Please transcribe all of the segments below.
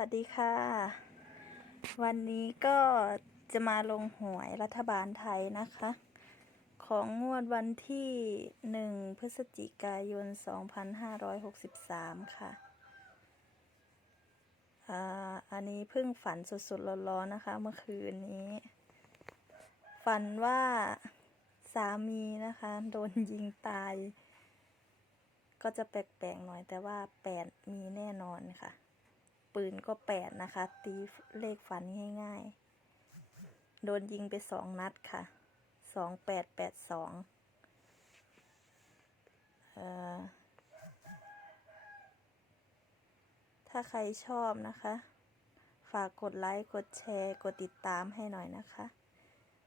วัสดีค่ะ วันนี้ก็จะมาลงหวยรัฐบาลไทยนะคะ ของงวดวันที่ 1 พฤศจิกายน 2563 ค่ะอ่าอันนี้เพิ่งฝันสดๆร้อนๆนะคะ เมื่อคืนนี้ ฝันว่าสามีนะคะ โดนยิงตาย ก็จะแปลกๆหน่อยแต่ว่าแปดมีแน่นอนค่ะ ปืนก็แปดนะคะ ตีเลขฝันง่ายๆ โดนยิงไปสองนัดค่ะสองแปดแปดสองถ้าใครชอบนะคะ ฝากกดไลค์ กดแชร์ กดติดตามให้หน่อยนะคะ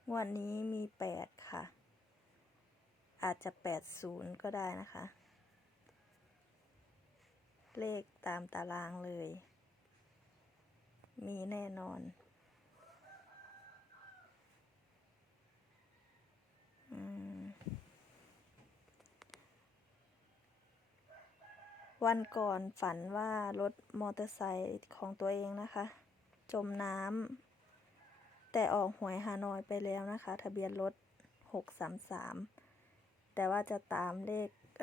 งวดนี้มีแปดค่ะ อาจจะแปดศูนย์ก็ได้นะคะ เลขตามตารางเลย มีแน่นอนวันก่อนฝันว่ารถมอเตอร์ไซค์ของตัวเองนะคะ จมน้ำแต่ออกหวยฮานอยไปแล้วนะคะ ทะเบียนรถหกสามสามแต่ว่าจะตามเลขเ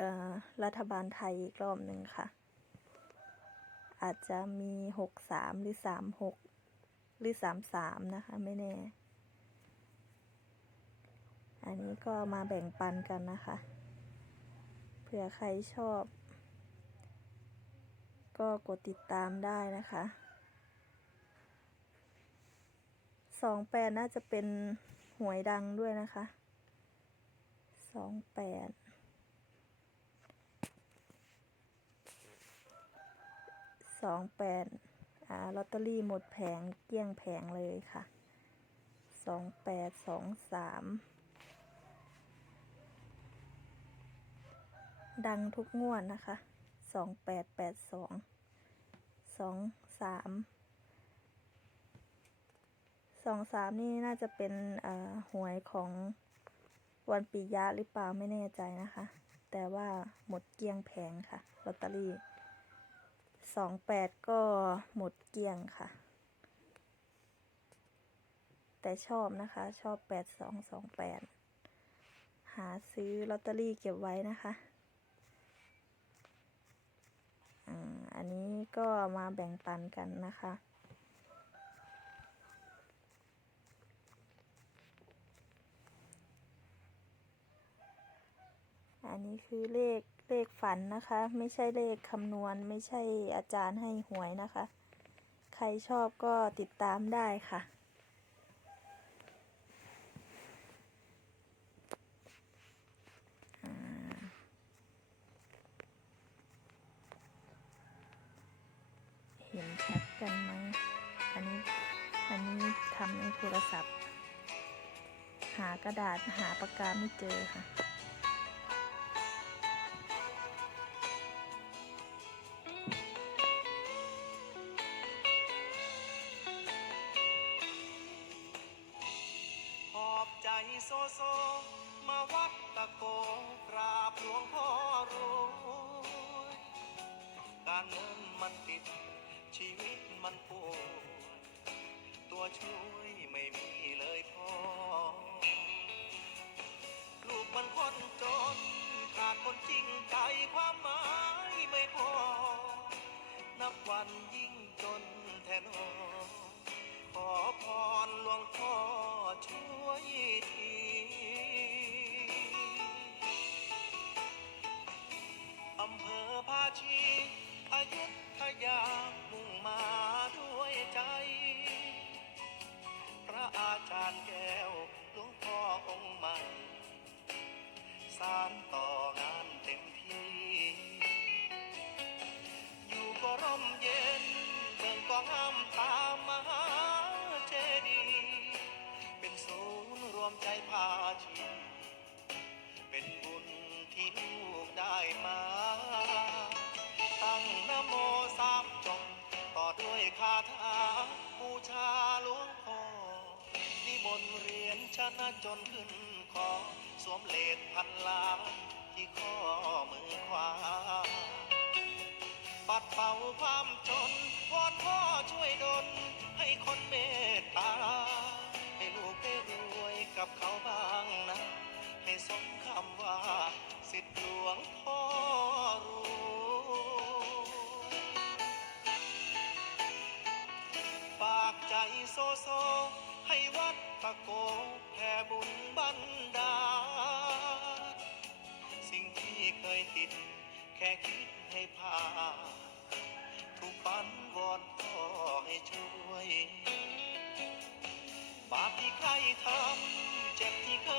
รัฐบาลไทยอีกรอบหนึ่งค่ะ อาจจะมีหกสามหรือสามหกหรือสามสามนะคะ ไม่แน่ อันนี้ก็มาแบ่งปันกันนะคะ เผื่อใครชอบ ก็กดติดตามได้นะคะสองแปดน่าจะเป็นหวยดังด้วยนะคะสองแปด สองแปดอ่าลอตเตอรี่หมดแผงเกลี้ยงแผงเลยค่ะสองแปดสองสามดังทุกงวดนะคะสองแปดแปดสองสองสามสองสามนี่น่าจะเป็นหวยของวันปิยะหรือเปล่าไม่แน่ใจนะคะ แต่ว่าหมดเกลี้ยงแผงค่ะลอตเตอรี่ สองแปดก็หมดเกลี้ยงค่ะ แต่ชอบนะคะ ชอบแปดสองสองแปดหาซื้อลอตเตอรี่เก็บไว้นะคะอันนี้ก็มาแบ่งปันกันนะคะ อันนี้คือเลข เลขฝันนะคะ ไม่ใช่เลขคำนวณ ไม่ใช่อาจารย์ให้หวยนะคะ ใครชอบก็ติดตามได้ค่ะ เห็นชัดกันไหม อันนี้ อันนี้ทำในโทรศัพท์ หากระดาษหาปากกาไม่เจอค่ะ โซโซ มาวัดตะโกกราบหลวงพ่อรวยการเงินมันติด ชีวิตมันปวดตัวช่วยไม่มีเลยพ่อ ลูกมันคนจนขาดคนจริงใจความหมายไม่พอ นับวันยิ่งจนแทนอขอพรหลวงพ่อ จนขึ้นคอสวมเล็ดพันล้านที่ข้อมือขวา ปัดเป่าความจนวอนพ่อช่วยดลให้คนเมตตา ให้ลูกได้รวยกับเขาบ้างนะ ให้สมคำว่า สิทธิหลวงพ่อรวยฝากใจโซโซ ให้วัดตะโก บุญบันดาลสิ่งที่เคยติด แค่คิดให้ผ่านทุกปันวอนพ่อให้ช่วย บาปที่ใครทำเจ็บที่เค